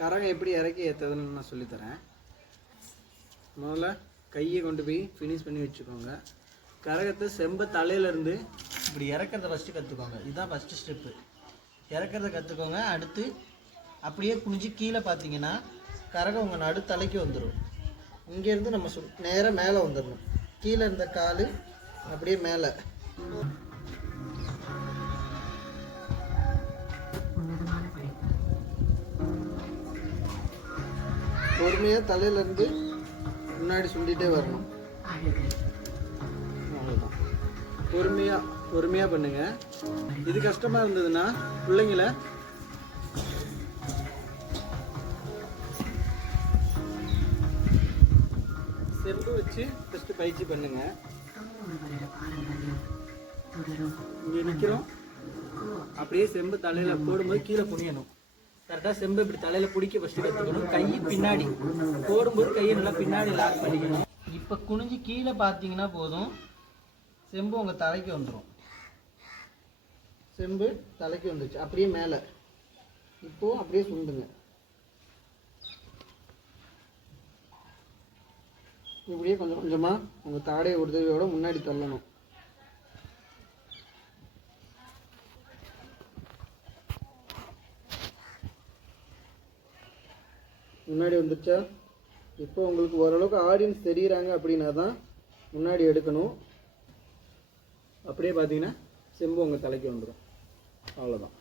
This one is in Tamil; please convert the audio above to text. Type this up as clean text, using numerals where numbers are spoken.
கரகம் எப்படி இறக்கி ஏற்றுறதுன்னு நான் சொல்லித்தரேன். முதல்ல கையை கொண்டு போய் ஃபினிஷ் பண்ணி வச்சுக்கோங்க. கரகத்தை செம்ப தலையிலேருந்து இப்படி இறக்கிறத ஃபஸ்ட்டு கற்றுக்கோங்க. இதுதான் ஃபஸ்ட்டு ஸ்டெப்பு. இறக்கிறத கற்றுக்கோங்க. அடுத்து அப்படியே குனிஞ்சு கீழே பார்த்தீங்கன்னா கரகம் உங்கள் நடு தலைக்கு வந்துடும். இங்கேருந்து நம்ம நேராக மேலே வந்துடணும். கீழே இருந்த கால் அப்படியே மேலே. பொறுமையாக தலையிலேருந்து முன்னாடி சுண்டிகிட்டே வரணும். அவ்வளோதான். பொறுமையாக பண்ணுங்கள். இது கஷ்டமாக இருந்ததுன்னா பிள்ளைங்கள செம்பு வச்சு ஃபஸ்ட்டு பயிற்சி பண்ணுங்க. இங்கே நிற்கிறோம். அப்படியே செம்பு தலையில் போடும்போது கீழே குனியணும். கரெக்டாக செம்பு இப்படி தலையில் பிடிக்க ஃபஸ்ட்டு கற்றுக்கணும். கை பின்னாடி போடும்போது கையை நல்லா பின்னாடி லாக் பண்ணிக்கணும். இப்போ குனிஞ்சு கீழே பார்த்தீங்கன்னா போதும், செம்பு உங்கள் தலைக்கு வந்துடும். செம்பு தலைக்கு வந்துச்சு. அப்படியே மேலே இப்போது அப்படியே சுண்டுங்க. இப்படியே கொஞ்சம் கொஞ்சமாக உங்கள் தாடைய உதவியோட முன்னாடி தள்ளணும். முன்னாடி வந்துச்சா? இப்போ உங்களுக்கு ஓரளவுக்கு ஆடியன்ஸ் தெரியுறாங்க அப்படின்னா தான் முன்னாடி எடுக்கணும். அப்படியே பார்த்தீங்கன்னா செம்பு உங்கள் தலைக்கு வந்துடும். அவ்வளோதான்.